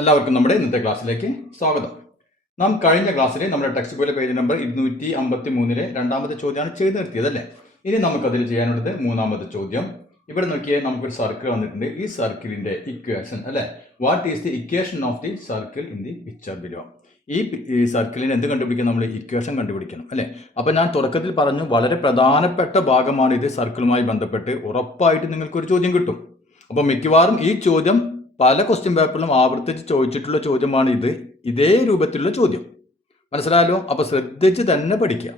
എല്ലാവർക്കും നമ്മുടെ ഇന്നത്തെ ക്ലാസ്സിലേക്ക് സ്വാഗതം. നാം കഴിഞ്ഞ ക്ലാസ്സിൽ നമ്മുടെ ടെക്സ്റ്റ് ബുക്കിലെ പേജ് നമ്പർ 253 രണ്ടാമത്തെ ചോദ്യമാണ് ചെയ്ത് നിർത്തിയത് അല്ലേ. ഇനി നമുക്കതിൽ ചെയ്യാനുള്ളത് മൂന്നാമത്തെ ചോദ്യം. ഇവിടെ നോക്കിയാൽ നമുക്കൊരു സർക്കിൾ വന്നിട്ടുണ്ട്. ഈ സർക്കിളിന്റെ ഇക്വേഷൻ അല്ലെ, what is the equation of the circle in the picture below. ഈ സർക്കിളിന് എന്ത് കണ്ടുപിടിക്കണം? നമ്മൾ ഇക്വേഷൻ കണ്ടുപിടിക്കണം അല്ലെ. അപ്പൊ ഞാൻ തുടക്കത്തിൽ പറഞ്ഞു, വളരെ പ്രധാനപ്പെട്ട ഭാഗമാണ് ഇത്. സർക്കിളുമായി ബന്ധപ്പെട്ട് ഉറപ്പായിട്ട് നിങ്ങൾക്കൊരു ചോദ്യം കിട്ടും. അപ്പോൾ മിക്കവാറും ഈ ചോദ്യം പല ക്വസ്റ്റ്യൻ പേപ്പറിലും ആവർത്തിച്ച് ചോദിച്ചിട്ടുള്ള ചോദ്യമാണ് ഇത്. ഇതേ രൂപത്തിലുള്ള ചോദ്യം മനസ്സിലായല്ലോ. അപ്പൊ ശ്രദ്ധിച്ച് തന്നെ പഠിക്കുക.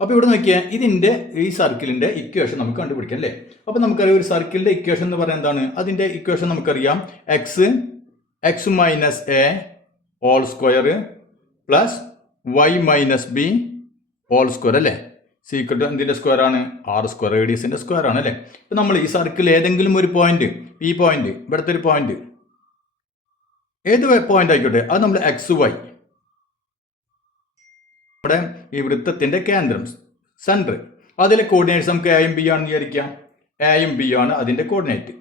അപ്പൊ ഇവിടെ നോക്കിയാൽ ഇതിന്റെ ഈ സർക്കിളിന്റെ ഇക്വേഷൻ നമുക്ക് കണ്ടുപിടിക്കാം അല്ലേ. അപ്പൊ നമുക്കറിയാം ഒരു സർക്കിളിന്റെ ഇക്വേഷൻ എന്ന് പറയുന്നത് എന്താണ്? അതിന്റെ ഇക്വേഷൻ നമുക്കറിയാം, x minus a whole square plus y minus b whole square അല്ലേ. സീക്വൽ എന്തിന്റെ സ്ക്വയർ ആണ്? ആർ സ്ക്വയർ, റേഡിയസിന്റെ സ്ക്വയർ ആണ് അല്ലേ. ഇപ്പൊ നമ്മൾ ഈ സർക്കിൾ ഏതെങ്കിലും ഒരു പോയിന്റ്, ഈ പോയിന്റ്, ഇവിടുത്തെ ഒരു പോയിന്റ്, ഏത് പോയിന്റ് ആയിക്കോട്ടെ, അത് നമ്മൾ എക്സ് വൈ, നമ്മുടെ ഈ വൃത്തത്തിന്റെ കേന്ദ്രം സെന്റർ, അതിലെ കോർഡിനേറ്റ്സ് നമുക്ക് എയും ബി ആണെന്ന് വിചാരിക്കാം. എയും ബി ആണ് അതിന്റെ കോർഡിനേറ്റ്.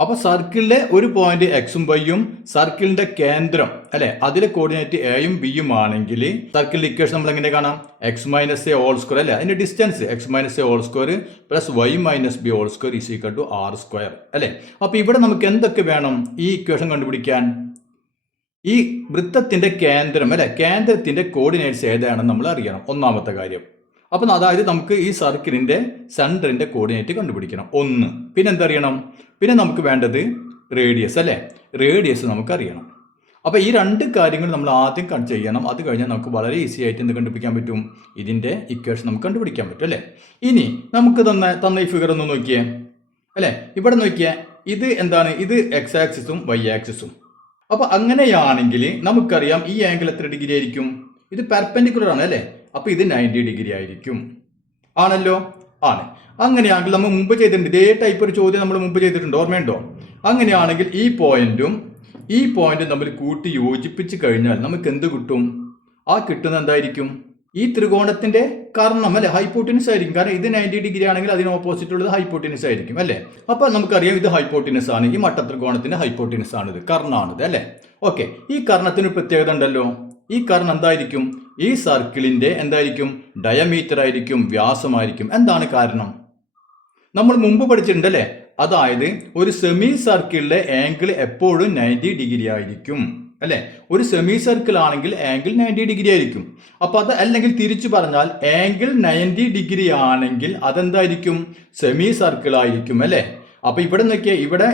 അപ്പൊ സർക്കിളിലെ ഒരു പോയിന്റ് എക്സും വൈയും സർക്കിളിന്റെ കേന്ദ്രം അല്ലെ, അതിലെ കോർഡിനേറ്റ് എയും ബിയും ആണെങ്കിൽ സർക്കിളിന്റെ ഇക്വേഷൻ നമ്മൾ എങ്ങനെ കാണാം? X minus a whole square അല്ലെ, അതിന്റെ distance x minus a whole square plus y minus b whole square is equal to r square അല്ലെ. അപ്പൊ ഇവിടെ നമുക്ക് എന്തൊക്കെ വേണം ഈ ഇക്വേഷൻ കണ്ടുപിടിക്കാൻ? ഈ വൃത്തത്തിന്റെ കേന്ദ്രം അല്ലെ, കേന്ദ്രത്തിന്റെ കോർഡിനേറ്റ്സ് ഏതാണെന്ന് നമ്മൾ അറിയണം, ഒന്നാമത്തെ കാര്യം. അപ്പം അതായത് നമുക്ക് ഈ സർക്കിളിന്റെ സെന്ററിന്റെ കോർഡിനേറ്റ് കണ്ടുപിടിക്കണം, ഒന്ന്. പിന്നെ എന്തറിയണം? പിന്നെ നമുക്ക് വേണ്ടത് റേഡിയസ് അല്ലേ, റേഡിയസ് നമുക്കറിയണം. അപ്പോൾ ഈ രണ്ട് കാര്യങ്ങൾ നമ്മൾ ആദ്യം ചെയ്യണം. അത് കഴിഞ്ഞാൽ നമുക്ക് വളരെ ഈസി ആയിട്ട് എന്ത് കണ്ടുപിടിക്കാൻ പറ്റും? ഇതിന്റെ ഇക്വേഷൻ നമുക്ക് കണ്ടുപിടിക്കാൻ പറ്റും അല്ലേ. ഇനി നമുക്ക് തന്ന ഈ ഫിഗർ ഒന്ന് നോക്കിയേ അല്ലേ. ഇവിടെ നോക്കിയേ, ഇത് എന്താണ്? ഇത് എക്സ് ആക്സിസും വൈ ആക്സിസും. അപ്പൊ അങ്ങനെയാണെങ്കിൽ നമുക്കറിയാം ഈ ആംഗിൾ എത്ര ഡിഗ്രി ആയിരിക്കും? ഇത് പെർപെൻഡിക്കുലർ ആണ് അല്ലേ. അപ്പൊ ഇത് 90 ഡിഗ്രി ആയിരിക്കും, ആണല്ലോ. ആണ്. അങ്ങനെയാണെങ്കിൽ നമ്മൾ മുമ്പ് ചെയ്തിട്ടുണ്ട് ഇതേ ടൈപ്പ് ഒരു ചോദ്യം നമ്മൾ മുമ്പ് ചെയ്തിട്ടുണ്ട്, ഓർമ്മയുണ്ടോ? അങ്ങനെയാണെങ്കിൽ ഈ പോയിന്റും തമ്മിൽ കൂട്ടി യോജിപ്പിച്ച് കഴിഞ്ഞാൽ നമുക്ക് എന്ത് കിട്ടും? ആ കിട്ടുന്ന എന്തായിരിക്കും? ഈ ത്രികോണത്തിന്റെ കർണം അല്ലെ, ഹൈപ്പോട്ടിനസ് ആയിരിക്കും. കാരണം ഇത് 90 ഡിഗ്രി ആണെങ്കിൽ അതിന് ഓപ്പോസിറ്റ് ഉള്ളത് ഹൈപ്പോട്ടിനസ് ആയിരിക്കും അല്ലെ. അപ്പൊ നമുക്കറിയാം ഇത് ഹൈപ്പോട്ടിനസ് ആണ്, ഈ മട്ടത്രികോണത്തിന്റെ ഹൈപ്പോട്ടിനസ് ആണിത്, കർണാണിത് അല്ലെ. ഓക്കെ, ഈ കർണത്തിന് പ്രത്യേകത ഉണ്ടല്ലോ. ഈ കർണം എന്തായിരിക്കും? ഈ സർക്കിളിന്റെ എന്തായിരിക്കും? ഡയമീറ്റർ ആയിരിക്കും, വ്യാസമായിരിക്കും. എന്താണ് കാരണം? നമ്മൾ മുമ്പ് പഠിച്ചിട്ടുണ്ട് അല്ലെ. അതായത് ഒരു സെമി സർക്കിളിലെ ആംഗിൾ എപ്പോഴും 90 ഡിഗ്രി ആയിരിക്കും അല്ലെ. ഒരു സെമി സർക്കിൾ ആണെങ്കിൽ ആംഗിൾ 90 ഡിഗ്രി ആയിരിക്കും. അപ്പൊ അത് അല്ലെങ്കിൽ തിരിച്ചു പറഞ്ഞാൽ ആംഗിൾ 90 ഡിഗ്രി ആണെങ്കിൽ അതെന്തായിരിക്കും? സെമി സർക്കിൾ ആയിരിക്കും അല്ലെ. അപ്പൊ ഇവിടെ നോക്കിയാൽ, ഇവിടെ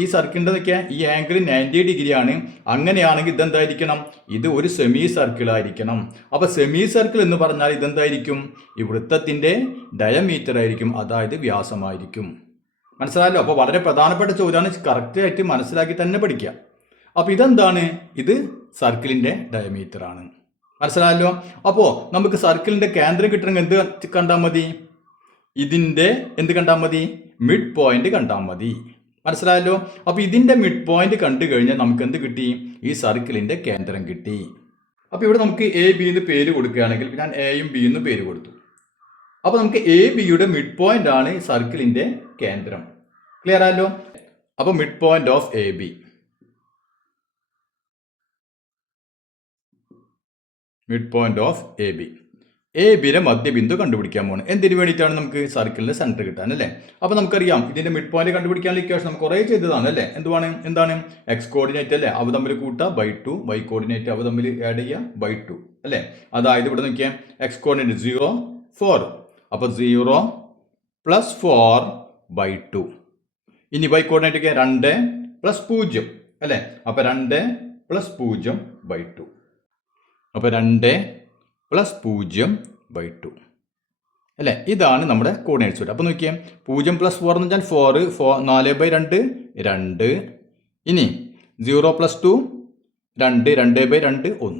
ഈ സർക്കിളിന്റെ നോക്കിയാൽ ഈ ആംഗിൾ 90 ഡിഗ്രി ആണ്. അങ്ങനെയാണെങ്കിൽ ഇതെന്തായിരിക്കണം? ഇത് ഒരു സെമി സർക്കിൾ ആയിരിക്കണം. അപ്പൊ സെമി സർക്കിൾ എന്ന് പറഞ്ഞാൽ ഇതെന്തായിരിക്കും? ഈ വൃത്തത്തിന്റെ ഡയമീറ്റർ ആയിരിക്കും, അതായത് വ്യാസമായിരിക്കും. മനസ്സിലായല്ലോ. അപ്പൊ വളരെ പ്രധാനപ്പെട്ട ചോദ്യമാണ്, കറക്റ്റ് ആയിട്ട് മനസ്സിലാക്കി തന്നെ പഠിക്കുക. അപ്പൊ ഇതെന്താണ്? ഇത് സർക്കിളിന്റെ ഡയമീറ്റർ ആണ്. മനസ്സിലായല്ലോ. അപ്പോ നമുക്ക് സർക്കിളിന്റെ കേന്ദ്രം കിട്ടണമെങ്കിൽ എന്ത് കണ്ടാൽ മതി? ഇതിന്റെ എന്ത് കണ്ടാൽ മതി? മിഡ് പോയിന്റ് കണ്ടാൽ മതി. മനസ്സിലായല്ലോ. അപ്പൊ ഇതിന്റെ മിഡ് പോയിന്റ് കണ്ടു കഴിഞ്ഞാൽ നമുക്ക് എന്ത് കിട്ടി? ഈ സർക്കിളിന്റെ കേന്ദ്രം കിട്ടി. അപ്പൊ ഇവിടെ നമുക്ക് എ ബി എന്ന് പേര് കൊടുക്കുകയാണെങ്കിൽ, ഞാൻ എയും ബി എന്ന് പേര് കൊടുത്തു. അപ്പൊ നമുക്ക് എ ബിയുടെ മിഡ് പോയിന്റ് ആണ് സർക്കിളിന്റെ കേന്ദ്രം. ക്ലിയർ ആയല്ലോ. അപ്പൊ mid point of A B, mid point of A B, A ബിയുടെ മധ്യബിന്ദു കണ്ടുപിടിക്കാൻ പോകണം. എന്തിനു വേണ്ടിയിട്ടാണ്? നമുക്ക് സർക്കിളിന്റെ സെന്റർ കിട്ടാൻ അല്ലേ. അപ്പൊ നമുക്കറിയാം ഇതിന്റെ മിഡ് പോയിന്റ് കണ്ടുപിടിക്കാനുള്ള ഇക്വേഷൻ നമുക്ക് കുറേ ചെയ്തതാണ് അല്ലേ. എന്താണ്? എക്സ് കോർഡിനേറ്റ് അല്ലേ, അവ തമ്മിൽ കൂട്ടുക ബൈ 2, വൈ കോർഡിനേറ്റ് അവ തമ്മിൽ ആഡ് ചെയ്യുക ബൈ 2 അല്ലേ. അതായത് ഇവിടെ നോക്കിയാൽ എക്സ് കോർഡിനേറ്റ് 0, 4. അപ്പൊ 0 പ്ലസ് 4 ബൈ 2. ഇനി വൈ കോർഡിനേറ്റ് ഒക്കെ 2 പ്ലസ് 0 അല്ലേ. അപ്പൊ 2 പ്ലസ് 0 ബൈ 2. അപ്പൊ 2 പ്ലസ് 0 ബൈ 2 അല്ലേ. ഇതാണ് നമ്മുടെ കോർഡിനേറ്റ്സ് വരും. അപ്പൊ നോക്കിയാൽ 0 പ്ലസ് 4 എന്ന് വെച്ചാൽ 4, 4 ബൈ 2 2. ഇനി 0 പ്ലസ് 2 2, 2 ബൈ 2 1.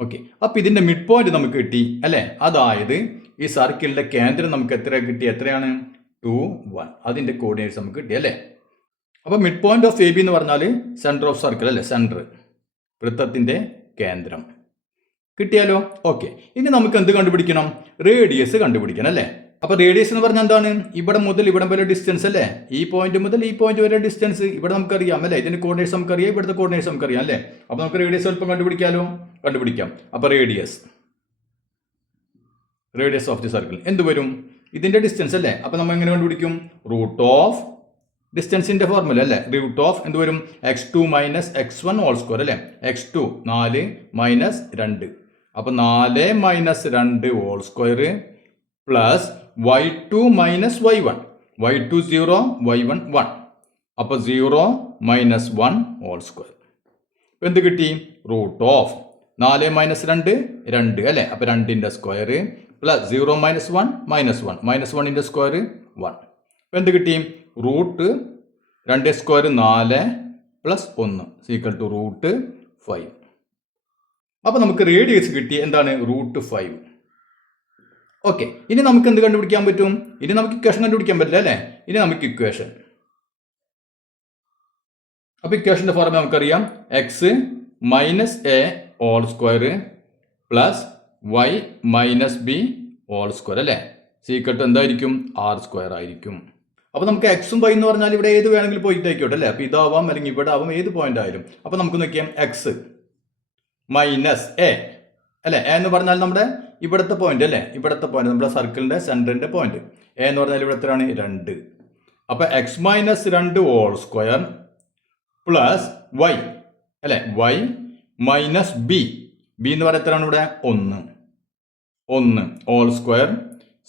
ഓക്കെ, അപ്പൊ ഇതിന്റെ മിഡ് പോയിന്റ് നമുക്ക് കിട്ടി അല്ലെ. അതായത് ഈ സർക്കിളിന്റെ കേന്ദ്രം നമുക്ക് എത്ര കിട്ടി? എത്രയാണ്? 2, 1. അതിന്റെ കോർഡിനേറ്റ്സ് നമുക്ക് കിട്ടി അല്ലേ. അപ്പൊ mid point of A B എന്ന് പറഞ്ഞാൽ സെന്റർ ഓഫ് സർക്കിൾ അല്ലേ, സെന്റർ, വൃത്തത്തിന്റെ കേന്ദ്രം. കിട്ടിയാലോ. ഓക്കെ, ഇനി നമുക്ക് എന്ത് കണ്ടുപിടിക്കണം? റേഡിയസ് കണ്ടുപിടിക്കണം അല്ലേ. അപ്പോൾ റേഡിയസ് എന്ന് പറഞ്ഞാൽ എന്താണ്? ഇവിടെ മുതൽ ഇവിടം വരെ ഡിസ്റ്റൻസ് അല്ലേ? ഈ പോയിന്റ് മുതൽ ഈ പോയിന്റ് വരെ ഡിസ്റ്റൻസ് ഇവിടെ നമുക്കറിയാം അല്ലേ? ഇതിന്റെ കോർഡിനേറ്റ്സ് നമുക്കറിയാം, ഇവിടുത്തെ കോർഡിനേറ്റ്സ് നമുക്കറിയാം അല്ലേ? അപ്പോൾ നമുക്ക് റേഡിയസ് സ്വല്പം കണ്ടുപിടിക്കാം. അപ്പോൾ റേഡിയസ് ഓഫ് ദി സർക്കിൾ എന്ത് വരും? ഇതിന്റെ ഡിസ്റ്റൻസ് അല്ലേ? അപ്പോൾ നമ്മൾ എങ്ങനെ കണ്ടുപിടിക്കും? റൂട്ട് ഓഫ് ഡിസ്റ്റൻസിന്റെ ഫോർമുല അല്ലേ? റൂട്ട് ഓഫ് എന്ത് വരും? x2 minus x1 whole square അല്ലേ? x2 4 മൈനസ് 2, അപ്പോൾ 4 minus 2 whole square plus y2 minus y1, y2 0, y1 1, അപ്പോൾ 0 മൈനസ് 1 ഹോൾ സ്ക്വയർ. എന്ത് കിട്ടി? റൂട്ട് ഓഫ് 4 മൈനസ് 2 2 അല്ലേ? അപ്പോൾ 2ന്റെ square plus 0 minus 1 minus 1 minus 1ന്റെ സ്ക്വയർ 1. അപ്പോൾ എന്ത് കിട്ടി? Root 2 square 4 plus 1 equal to root 5. അപ്പോൾ നമുക്ക് റേഡിയസ് കിട്ടി എന്താണ്? റൂട്ട് 5. ഓക്കെ, ഇനി നമുക്ക് എന്ത് കണ്ടുപിടിക്കാൻ പറ്റും? ഇനി നമുക്ക് ഇക്വേഷൻ കണ്ടുപിടിക്കാൻ പറ്റില്ല അല്ലേ? ഇനി നമുക്ക് ഇക്വേഷൻ. അപ്പോൾ ഇക്വേഷന്റെ ഫോർമുല നമുക്കറിയാം. X minus a whole square plus y minus b whole square അല്ലേ? ഈക്വൽ ടു എന്തായിരിക്കും? ആർ സ്ക്വയർ ആയിരിക്കും. അപ്പോൾ നമുക്ക് എക്സും വൈ എന്ന് പറഞ്ഞാൽ ഇവിടെ ഏത് വേണമെങ്കിലും പോയിട്ട് ആയിക്കോട്ടെ അല്ലേ? അപ്പോൾ ഇതാവാം അല്ലെങ്കിൽ ഇവിടെ ആവാം, ഏത് പോയിന്റ് ആയാലും. അപ്പോൾ നമുക്ക് നോക്കിയാൽ എക്സ് മൈനസ് എ അല്ലേ? എ എന്ന് പറഞ്ഞാൽ നമ്മുടെ ഇവിടുത്തെ പോയിന്റ് അല്ലേ? ഇവിടുത്തെ പോയിന്റ് നമ്മുടെ സർക്കിളിന്റെ സെന്ററിന്റെ പോയിന്റ്. എ എന്ന് പറഞ്ഞാൽ ഇവിടെ എത്രയാണ്? 2. അപ്പോൾ x minus 2 whole square plus y അല്ലേ? വൈ മൈനസ് ബി എന്ന് പറഞ്ഞാൽ എത്രയാണ് ഇവിടെ? 1 whole square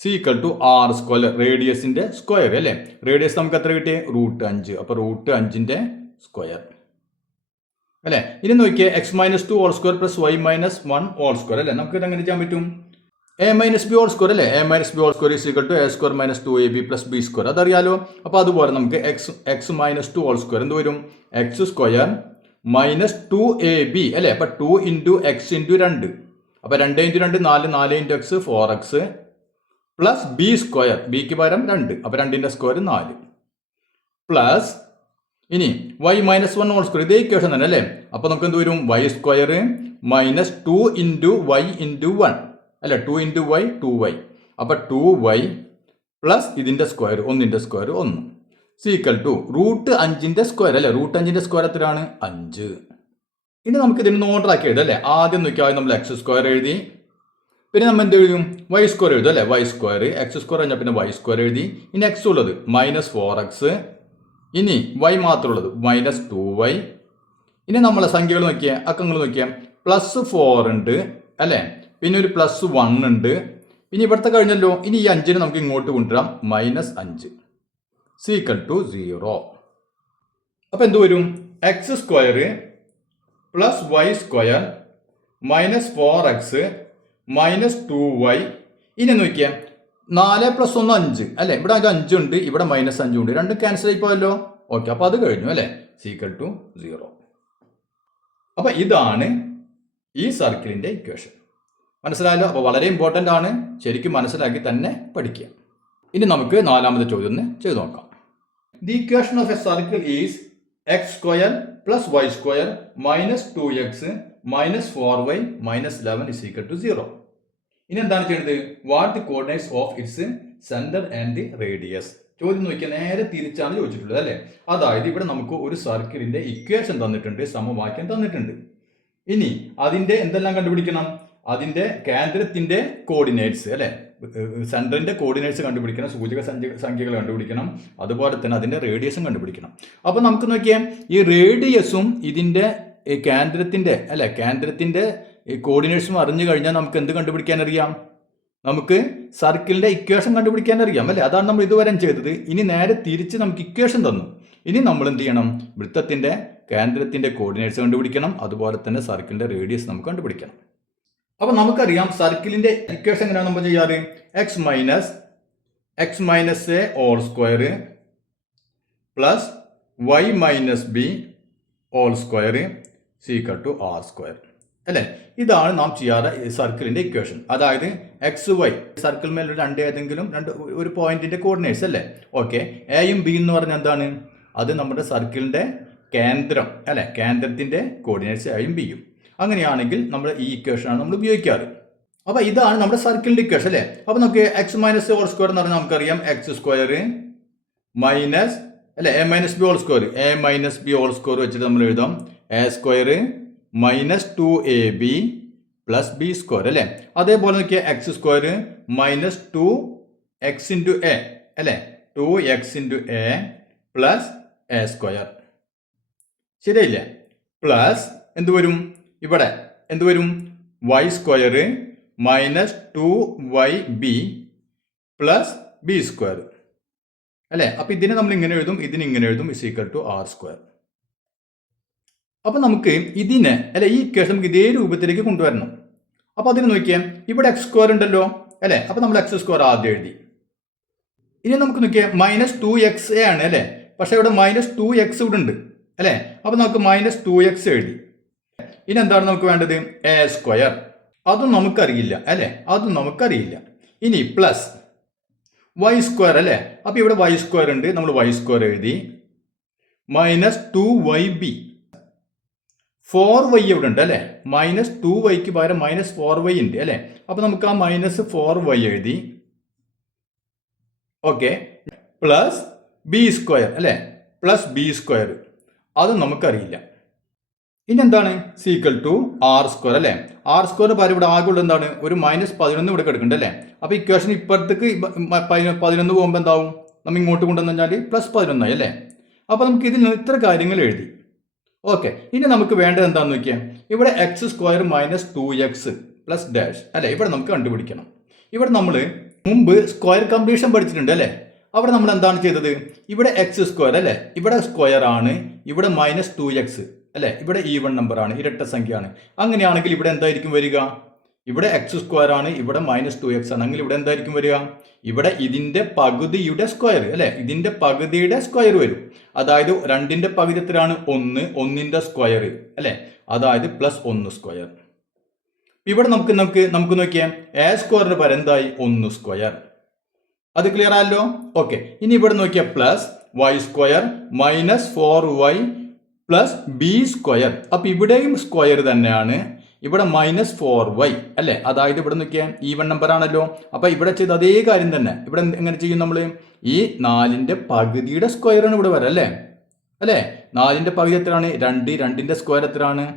is equal to r square, റേഡിയസിന്റെ സ്ക്വയർ അല്ലേ? റേഡിയസ് നമുക്ക് എത്ര കിട്ടിയേ? റൂട്ട് 5. അപ്പോൾ റൂട്ട് 5ന്റെ സ്ക്വയർ അല്ലേ? ഇനി നോക്കിയേ, x minus 2 whole square plus y minus 1 whole square അല്ലേ? നമുക്ക് ഇത് എങ്ങനെ ചെയ്യാൻ പറ്റും? A minus b whole square അല്ലേ? A minus b whole square is equal to a square minus 2ab plus b square, അതറിയാലോ. അപ്പോൾ അതുപോലെ നമുക്ക് എക്സ് മൈനസ് 2 ഹോൾ സ്ക്വയർ എന്ത് വരും? എക്സ് സ്ക്വയർ മൈനസ് 2ab അല്ലേ? അപ്പോൾ 2 ഇൻറ്റു എക്സ് ഇൻറ്റു 2, അപ്പോൾ 2 into 2 4, 4 into x 4x plus b square, ബിക്ക് പകരം 2, അപ്പോൾ 2ന്റെ സ്ക്വയർ 4 പ്ലസ് ഇനി വൈ മൈനസ് 1 ഹോൾ സ്ക്വയർ, ഇതേ ഇക്വേഷൻ തന്നെ അല്ലേ? അപ്പോൾ നമുക്ക് എന്ത് വരും? Y square minus 2 into y into 1 അല്ലേ? 2 ഇൻറ്റു വൈ 2y, അപ്പോൾ 2y പ്ലസ് ഇതിൻ്റെ സ്ക്വയർ 1ന്റെ സ്ക്വയർ 1 സീക്വൽ ടു റൂട്ട് 5ന്റെ സ്ക്വയർ അല്ലേ? റൂട്ട് 5ന്റെ സ്ക്വയർ എത്രയാണ്? 5. ഇനി നമുക്ക് ഇതിനൊന്ന് ഓർഡർ ആക്കി എഴുതാം അല്ലേ? ആദ്യം നോക്കിയാൽ നമ്മൾ എക്സ് സ്ക്വയർ എഴുതി, പിന്നെ നമ്മൾ എന്ത് എഴുതും? വൈ സ്ക്വയർ എഴുതും അല്ലേ? വൈ സ്ക്വയർ എക്സ് സ്ക്വയർ കഴിഞ്ഞാൽ പിന്നെ വൈ സ്ക്വയർ എഴുതി. ഇനി എക്സ് ഉള്ളത് മൈനസ് 4x, ഇനി വൈ മാത്രമുള്ളത് മൈനസ് 2y. ഇനി നമ്മളെ സംഖ്യകൾ നോക്കിയാൽ അക്കങ്ങൾ നോക്കിയാൽ പ്ലസ് 4 ഉണ്ട് അല്ലേ? പിന്നെ ഒരു പ്ലസ് 1 ഉണ്ട്. പിന്നെ ഇവിടുത്തെ കഴിഞ്ഞല്ലോ. ഇനി ഈ 5നെ നമുക്ക് ഇങ്ങോട്ട് കൊണ്ടുവരാം, മൈനസ് 5 സീക്വൽ ടു 0. അപ്പോൾ എന്ത് വരും? X square plus y square minus 4x minus 2y. ഇനി നോക്കിയാൽ 4 പ്ലസ് 1 5 അല്ലേ? ഇവിടെ 5 ഉണ്ട്, ഇവിടെ മൈനസ് 5 ഉണ്ട്, രണ്ടും ക്യാൻസൽ ആയി പോയല്ലോ. ഓക്കെ, അപ്പോൾ അത് കഴിഞ്ഞു അല്ലേ? Is equal to 0. അപ്പോൾ ഇതാണ് ഈ സർക്കിളിന്റെ ഇക്വേഷൻ. മനസ്സിലായല്ലോ? അപ്പോൾ വളരെ ഇമ്പോർട്ടൻ്റ് ആണ്, ശരിക്കും മനസ്സിലാക്കി തന്നെ പഠിക്കുക. ഇനി നമുക്ക് 4ാമത്തെ ചോദ്യം ഒന്ന് ചെയ്ത് നോക്കാം. The equation of a circle is x square plus y square minus 2x minus 4y minus 11 is equal to 0. ഇനി എന്താണ് ചെയ്യുന്നത്? What the coordinates of its centre and the radius. ചോദ്യം നോക്കിയാൽ നേരെ തിരിച്ചാണ് ചോദിച്ചിട്ടുള്ളത് അല്ലേ? അതായത് ഇവിടെ നമുക്ക് ഒരു സർക്കിളിന്റെ ഇക്വേഷൻ തന്നിട്ടുണ്ട്, സമവാക്യം തന്നിട്ടുണ്ട്. ഇനി അതിന്റെ എന്തെല്ലാം കണ്ടുപിടിക്കണം? അതിന്റെ കേന്ദ്രത്തിന്റെ കോർഡിനേറ്റ്സ് അല്ലെ? സെന്ററിന്റെ കോർഡിനേറ്റ്സ് കണ്ടുപിടിക്കണം, സൂചക സംഖ്യകൾ കണ്ടുപിടിക്കണം, അതുപോലെ തന്നെ അതിന്റെ റേഡിയസും കണ്ടുപിടിക്കണം. അപ്പൊ നമുക്ക് നോക്കിയാൽ ഈ റേഡിയസും ഇതിന്റെ കേന്ദ്രത്തിന്റെ അല്ലെ കേന്ദ്രത്തിന്റെ കോർഡിനേറ്റ്സും അറിഞ്ഞു കഴിഞ്ഞാൽ നമുക്ക് എന്ത് കണ്ടുപിടിക്കാൻ അറിയാം? നമുക്ക് സർക്കിളിന്റെ ഇക്വേഷൻ കണ്ടുപിടിക്കാൻ അറിയാം അല്ലെ? അതാണ് നമ്മൾ ഇതുവരെ ചെയ്തത്. ഇനി നേരെ തിരിച്ച് നമുക്ക് ഇക്വേഷൻ തന്നു. ഇനി നമ്മൾ എന്ത് ചെയ്യണം? വൃത്തത്തിന്റെ കേന്ദ്രത്തിന്റെ കോർഡിനേറ്റ്സ് കണ്ടുപിടിക്കണം, അതുപോലെ തന്നെ സർക്കിളിന്റെ റേഡിയസ് നമുക്ക് കണ്ടുപിടിക്കണം. അപ്പൊ നമുക്കറിയാം സർക്കിളിന്റെ ഇക്വേഷൻ എങ്ങനെയാണ് നമ്മൾ ചെയ്യാറ്? X minus a whole square plus y minus b whole square is equal to r square അല്ലേ? ഇതാണ് നാം ചെയ്യാറ് സർക്കിളിന്റെ ഇക്വേഷൻ. അതായത് എക്സ് വൈ സർക്കിൾ മേലുള്ള ഒരു പോയിന്റിന്റെ കോർഡിനേറ്റ്സ് അല്ലേ? ഓക്കെ, എയും ബി എന്ന് പറഞ്ഞാൽ എന്താണ്? അത് നമ്മുടെ സർക്കിളിന്റെ കേന്ദ്രം അല്ലെ? കേന്ദ്രത്തിന്റെ കോർഡിനേറ്റ്സ് എയും ബിയും. അങ്ങനെയാണെങ്കിൽ നമ്മൾ ഈ ഇക്വേഷനാണ് നമ്മൾ ഉപയോഗിക്കാറ്. അപ്പൊ ഇതാണ് നമ്മുടെ സർക്കിളിന്റെ ഇക്വേഷൻ അല്ലേ. അപ്പൊ നമുക്ക് എക്സ് മൈനസ് ഹോൾ സ്ക്വയർ എന്ന് പറഞ്ഞാൽ നമുക്കറിയാം എക്സ് സ്ക്വയർ മൈനസ് അല്ലെ a minus b whole square, a minus b whole square വെച്ചിട്ട് നമ്മൾ എഴുതാം a square minus 2ab plus b square അല്ലെ. അതേപോലെ നോക്കിയ x square minus 2x into a അല്ലെ, 2x into a plus a square. ശരിയല്ലേ? Plus എന്ത് വരും ഇവിടെ, എന്ത് വരും, y square minus 2yb plus b square അല്ലെ. അപ്പൊ ഇതിനെ നമ്മൾ ഇങ്ങനെ എഴുതും, ഇതിന് ഇങ്ങനെ എഴുതും, is equal to r square. അപ്പൊ നമുക്ക് ഇതിനെ അല്ലെ ഈ ഇക്വേഷൻ നമുക്ക് ഇതേ രൂപത്തിലേക്ക് കൊണ്ടുവരണം. അപ്പൊ അതിന് നോക്കിയാൽ ഇവിടെ എക്സ് സ്ക്വയർ ഉണ്ടല്ലോ അല്ലെ. അപ്പൊ നമ്മൾ എക്സ് സ്ക്വയർ ആദ്യം എഴുതി. ഇനി നമുക്ക് നോക്കിയാൽ മൈനസ് 2xa ആണ് അല്ലെ, പക്ഷെ ഇവിടെ മൈനസ് 2x ഇവിടെ ഉണ്ട് അല്ലെ. അപ്പൊ നമുക്ക് മൈനസ് 2x എഴുതി. ഇനി എന്താണ് നമുക്ക് വേണ്ടത്, എ സ്ക്വയർ. അതും നമുക്കറിയില്ല അല്ലെ, അതും നമുക്കറിയില്ല. ഇനി പ്ലസ് വൈ സ്ക്വയർ അല്ലെ. അപ്പൊ ഇവിടെ വൈ സ്ക്വയർ ഉണ്ട്, നമ്മൾ വൈ സ്ക്വയർ എഴുതി. മൈനസ് 2yb, 4y ഇവിടെ ഉണ്ട് അല്ലെ, മൈനസ് 2yക്ക് പകരം മൈനസ് 4y ഉണ്ട് അല്ലെ. അപ്പൊ നമുക്ക് ആ മൈനസ് 4y എഴുതി. ഓക്കെ, പ്ലസ് ബി സ്ക്വയർ അല്ലെ, പ്ലസ് ബി സ്ക്വയർ, അതും നമുക്കറിയില്ല. ഇനി എന്താണ്, സീക്വൽ ടു ആർ സ്ക്വയർ അല്ലെ. ആർ സ്ക്വയർ പകരം ഇവിടെ ആകെ ഉള്ളത് എന്താണ്, ഒരു മൈനസ് 11 ഇവിടെ കിടക്കുന്നുണ്ട് അല്ലെ. അപ്പൊ ഇക്വേഷൻ ഇപ്പുറത്തേക്ക് 11 പോകുമ്പോൾ എന്താവും, നമ്മൾ ഇങ്ങോട്ട് കൊണ്ടുവന്നു കഴിഞ്ഞാൽ പ്ലസ് 11 അല്ലേ. അപ്പൊ നമുക്ക് ഇതിൽ നിന്ന് ഇത്ര കാര്യങ്ങൾ എഴുതി. ഓക്കെ, ഇനി നമുക്ക് വേണ്ടത് എന്താണെന്ന് നോക്കിയാൽ ഇവിടെ X square minus 2x plus dash അല്ലെ, ഇവിടെ നമുക്ക് കണ്ടുപിടിക്കണം. ഇവിടെ നമ്മൾ മുമ്പ് സ്ക്വയർ കംപ്ലീഷൻ പഠിച്ചിട്ടുണ്ട് അല്ലെ. അവിടെ നമ്മൾ എന്താണ് ചെയ്തത്, ഇവിടെ എക്സ് സ്ക്വയർ അല്ലെ, ഇവിടെ സ്ക്വയർ ആണ്, ഇവിടെ മൈനസ് 2x അല്ലെ, ഇവിടെ ഈവൺ നമ്പർ ആണ്, ഇരട്ട സംഖ്യയാണ്. അങ്ങനെയാണെങ്കിൽ ഇവിടെ എന്തായിരിക്കും വരിക, ഇവിടെ എക്സ് സ്ക്വയർ ആണ്, ഇവിടെ മൈനസ് 2x ആണ്. അങ്ങനെ ഇവിടെ എന്തായിരിക്കും വരിക, ഇവിടെ ഇതിന്റെ പകുതിയുടെ സ്ക്വയർ അല്ലെ, ഇതിന്റെ പകുതിയുടെ സ്ക്വയർ വരും. അതായത് 2ന്റെ പകുതി എത്രയാണ്, 1, 1ന്റെ സ്ക്വയർ അല്ലെ, അതായത് പ്ലസ് 1 സ്ക്വയർ. ഇവിടെ നമുക്ക് നോക്കിയാൽ എ സ്ക്വയറിന് പകരം എന്തായി, 1 സ്ക്വയർ. അത് ക്ലിയർ ആയല്ലോ. ഓക്കെ, ഇനി ഇവിടെ നോക്കിയാൽ plus y square minus 4y plus b square. അപ്പൊ ഇവിടെയും സ്ക്വയർ തന്നെയാണ്, ഇവിടെ മൈനസ് 4y അല്ലെ, അതായത് ഇവിടെ നോക്കിയാൽ ഈവൺ നമ്പർ ആണല്ലോ. അപ്പൊ ഇവിടെ ചെയ്ത അതേ കാര്യം തന്നെ ഇവിടെ എങ്ങനെ ചെയ്യും, നമ്മൾ ഈ 4ന്റെ പകുതിയുടെ സ്ക്വയർ ആണ് ഇവിടെ വരാം അല്ലെ. അല്ലെ 4ന്റെ പകുതി എത്രയാണ്, 2, 2ന്റെ സ്ക്വയർ എത്രയാണ്,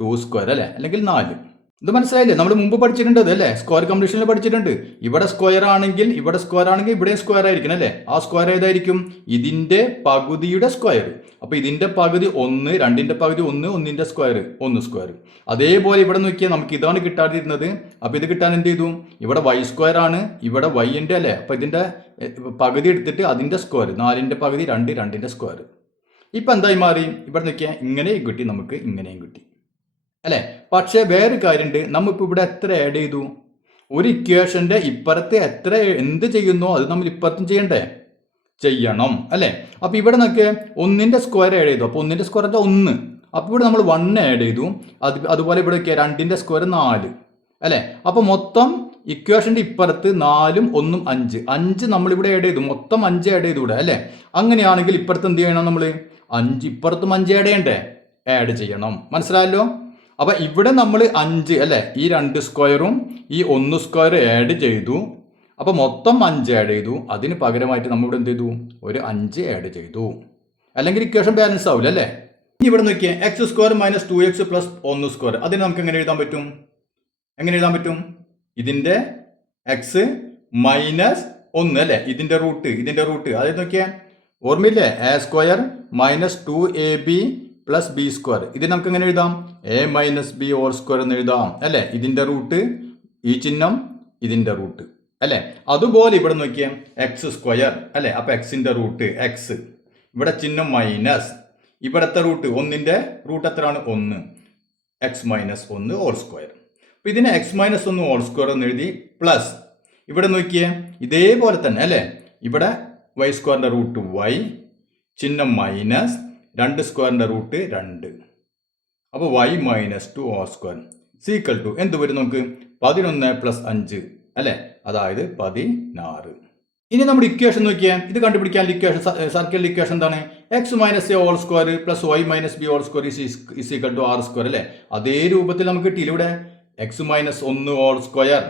2 സ്ക്വയർ അല്ലെ, അല്ലെങ്കിൽ 4. ഇത് മനസ്സിലായില്ലേ, നമ്മൾ മുമ്പ് പഠിച്ചിട്ടുണ്ട് അല്ലെ, സ്ക്വയർ കംപ്ലീഷനിൽ പഠിച്ചിട്ടുണ്ട്. ഇവിടെ സ്ക്വയർ ആണെങ്കിൽ ഇവിടെ സ്ക്വയർ ആയിരിക്കും അല്ലെ. ആ സ്ക്വയർ ഏതായിരിക്കും, ഇതിന്റെ പകുതിയുടെ സ്ക്വയർ. അപ്പൊ ഇതിന്റെ പകുതി 1, 2ന്റെ പകുതി 1, 1ന്റെ സ്ക്വയർ 1 സ്ക്വയർ. അതേപോലെ ഇവിടെ നോക്കിയാൽ നമുക്ക് ഇതാണ് കിട്ടാതിരുന്നത്. അപ്പൊ ഇത് കിട്ടാൻ എന്ത് ചെയ്തു, ഇവിടെ വൈ സ്ക്വയർ ആണ്, ഇവിടെ y ഉണ്ട് അല്ലെ. അപ്പൊ ഇതിന്റെ പകുതി എടുത്തിട്ട് അതിന്റെ സ്ക്വയർ, 4ന്റെ പകുതി 2, 2ന്റെ സ്ക്വയർ. ഇപ്പൊ എന്തായി മാറി, ഇവിടെ നോക്കിയാൽ ഇങ്ങനെയും കിട്ടി, നമുക്ക് ഇങ്ങനെയും കിട്ടി അല്ലെ. പക്ഷെ വേറെ കാര്യമുണ്ട്, നമ്മളിപ്പോൾ ഇവിടെ എത്ര ആഡ് ചെയ്തു, ഒരു ഇക്വേഷന്റെ ഇപ്പുറത്തെ എത്ര എന്ത് ചെയ്യുന്നോ അത് നമ്മൾ ഇപ്പുറത്തും ചെയ്യണം അല്ലെ. അപ്പൊ ഇവിടെ നോക്കിയ 1ന്റെ സ്ക്വയർ ആഡ് ചെയ്തു, അപ്പൊ 1ന്റെ സ്ക്വയർ 1. അപ്പൊ ഇവിടെ നമ്മൾ 1 ആഡ് ചെയ്തു. അതുപോലെ ഇവിടെ 2ന്റെ സ്ക്വയർ 4 അല്ലെ. അപ്പൊ മൊത്തം ഇക്വേഷന്റെ ഇപ്പുറത്ത് 4ഉം 1ഉം 5 നമ്മൾ ഇവിടെ ആഡ് ചെയ്തു, മൊത്തം 5 ആഡ് ചെയ്തു ഇവിടെ അല്ലെ. അങ്ങനെയാണെങ്കിൽ ഇപ്പുറത്ത് എന്ത് ചെയ്യണം, നമ്മൾ 5 ഇപ്പുറത്തും 5 ആഡ് ചെയ്യണ്ടേ, ആഡ് ചെയ്യണം. മനസ്സിലായല്ലോ. അപ്പൊ ഇവിടെ നമ്മൾ 5 അല്ലെ, ഈ 2 സ്ക്വയറും ഈ 1 സ്ക്വയർ ആഡ് ചെയ്തു. അപ്പൊ മൊത്തം 5 ആഡ് ചെയ്തു. അതിന് പകരമായിട്ട് നമ്മളിവിടെ എന്ത് ചെയ്തു, ഒരു 5 ആഡ് ചെയ്തു. അല്ലെങ്കിൽ ഇക്വേഷൻ ബാലൻസ് ആവില്ല അല്ലെ. ഇനി ഇവിടെ നോക്കിയാൽ X square minus 2x plus 1 square, അതിന് നമുക്ക് എങ്ങനെ എഴുതാൻ പറ്റും, ഇതിന്റെ എക്സ് മൈനസ് 1 അല്ലെ, ഇതിന്റെ റൂട്ട് അതായത് നോക്കിയാൽ ഓർമ്മയില്ലേ, a square minus 2ab plus b square. ഇത് നമുക്ക് എങ്ങനെ എഴുതാം, a minus b whole square എന്ന് എഴുതാം അല്ലെ. ഇതിന്റെ റൂട്ട്, ഈ ചിഹ്നം ഇതിന്റെ റൂട്ട് അല്ലെ. അതുപോലെ ഇവിടെ നോക്കിയാൽ എക്സ് സ്ക്വയർ അല്ലെ, അപ്പൊ എക്സിന്റെ റൂട്ട് എക്സ്, ഇവിടെ ചിഹ്നം മൈനസ്, ഇവിടത്തെ റൂട്ട് 1ന്റെ റൂട്ട് എത്രയാണ്, 1, എക്സ് മൈനസ് 1 ഹോൾ സ്ക്വയർ. അപ്പൊ ഇതിനെ എക്സ് മൈനസ് 1 ഹോൾ സ്ക്വയർ എന്ന് എഴുതി. പ്ലസ് ഇവിടെ നോക്കിയേ ഇതേപോലെ തന്നെ അല്ലെ, ഇവിടെ വൈ സ്ക്വയറിന്റെ റൂട്ട് y, ചിഹ്നം മൈനസ്, 2 സ്ക്വയറിന്റെ റൂട്ട് 2. അപ്പോൾ y minus 2 whole square is equal to എന്ത് വരും, നമുക്ക് 11 പ്ലസ് 5 അല്ലെ, അതായത് 16. ഇനി നമ്മുടെ ഇക്വേഷൻ നോക്കിയാൽ ഇത് കണ്ടുപിടിക്കാൻ ഇക്വേഷൻ, സർക്കിളിന്റെ ഇക്വേഷൻ എന്താണ്, x minus a whole square plus y minus b whole square is equal to r square അല്ലെ. അതേ രൂപത്തിൽ നമുക്ക് കിട്ടിയില്ല. ഇവിടെ x minus 1 whole square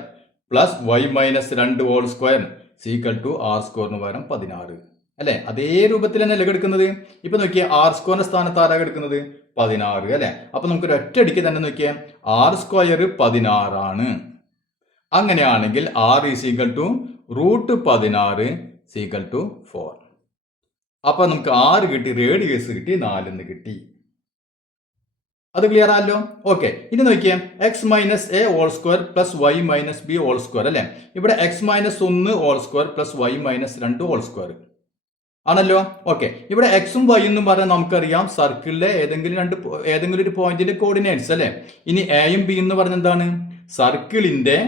plus y minus 2 whole square is equal to r സ്ക്വയറിന് പകരം 16 അല്ലെ? അതേ രൂപത്തിൽ തന്നെ അല്ലേ എടുക്കുന്നത്? ഇപ്പൊ നോക്കിയാൽ ആർ സ്ക്വയറിന്റെ സ്ഥാനത്ത് ആരാ എടുക്കുന്നത്? 16 അല്ലെ? അപ്പൊ നമുക്ക് ഒറ്റയടിക്ക് തന്നെ നോക്കിയാൽ ആർ സ്ക്വയർ 16 ആണ്. അങ്ങനെയാണെങ്കിൽ r is equal to root 16 is equal to 4. അപ്പൊ നമുക്ക് 6 കിട്ടി, റേഡിയസ് കിട്ടി 4 കിട്ടി. അത് ക്ലിയർ ആണല്ലോ? ഓക്കെ, ഇനി നോക്കിയാൽ x minus a whole square plus y minus b whole square അല്ലെ? ഇവിടെ x minus 1 whole square plus y minus 2 whole square ആണല്ലോ. ഓക്കെ, ഇവിടെ എക്സും വൈ എന്നും പറഞ്ഞാൽ നമുക്കറിയാം സർക്കിളിലെ ഏതെങ്കിലും ഒരു പോയിന്റിന്റെ കോർഡിനേറ്റ്സ് അല്ലെ? ഇനി എയും ബി എന്ന് പറഞ്ഞ എന്താണ്? സർക്കിളിന്റെ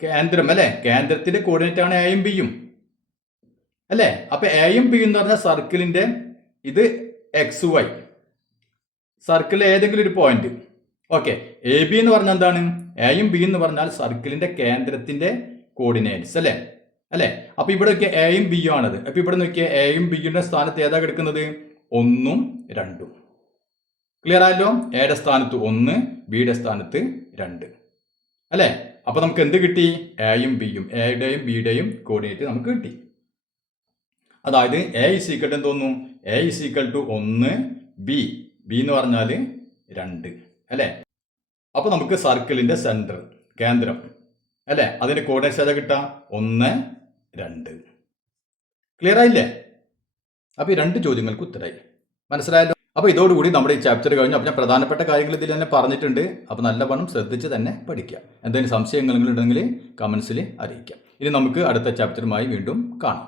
കേന്ദ്രം അല്ലെ? കേന്ദ്രത്തിന്റെ കോർഡിനേറ്റ് ആണ് എയും ബിയും അല്ലെ? അപ്പൊ എയും ബി എന്ന് പറഞ്ഞ സർക്കിളിന്റെ ഇത് എക്സ് വൈ, സർക്കിളിൽ ഏതെങ്കിലും ഒരു പോയിന്റ്. ഓക്കെ, എ ബി എന്ന് പറഞ്ഞാൽ എന്താണ്? എയും ബി എന്ന് പറഞ്ഞാൽ സർക്കിളിന്റെ കേന്ദ്രത്തിന്റെ കോർഡിനേറ്റ്സ് അല്ലെ? അപ്പൊ ഇവിടെ നോക്കിയ എയും ബിയും ആണത്. അപ്പൊ ഇവിടെ നോക്കിയ എയും ബിയുടെ സ്ഥാനത്ത് ഏതാ കിടക്കുന്നത്? 1ഉം 2ഉം. ക്ലിയർ ആയല്ലോ? എയുടെ സ്ഥാനത്ത് 1, ബിയുടെ സ്ഥാനത്ത് 2 അല്ലെ? അപ്പൊ നമുക്ക് എന്ത് കിട്ടി? എയും ബിയും, എയുടെയും ബിയുടെയും കോർഡിനേറ്റ് നമുക്ക് കിട്ടി. അതായത് എ ഇസ് ഈക്വൽ ടു എന്തോന്നു? A is equal to 1, b എന്ന് പറഞ്ഞാൽ 2 അല്ലെ? അപ്പൊ നമുക്ക് സർക്കിളിന്റെ സെന്റർ, കേന്ദ്രം അല്ലെ, അതിന്റെ കോർഡിനേറ്റ്സ് ഏതാ കിട്ടാ? 1, 2. ക്ലിയർ ആയില്ലേ? അപ്പൊ ഈ 2 ചോദ്യങ്ങൾക്ക് ഉത്തരമായി. മനസ്സിലായല്ലോ? അപ്പൊ ഇതോടുകൂടി നമ്മുടെ ഈ ചാപ്റ്റർ കഴിഞ്ഞു. അപ്പൊ ഞാൻ പ്രധാനപ്പെട്ട കാര്യങ്ങൾ ഇതിൽ തന്നെ പറഞ്ഞിട്ടുണ്ട്. അപ്പൊ നല്ലവണ്ണം ശ്രദ്ധിച്ച് തന്നെ പഠിക്കുക. എന്തെങ്കിലും സംശയങ്ങൾ ഉണ്ടെങ്കിൽ കമന്റ്സിൽ അറിയിക്കാം. ഇനി നമുക്ക് അടുത്ത ചാപ്റ്ററുമായി വീണ്ടും കാണാം.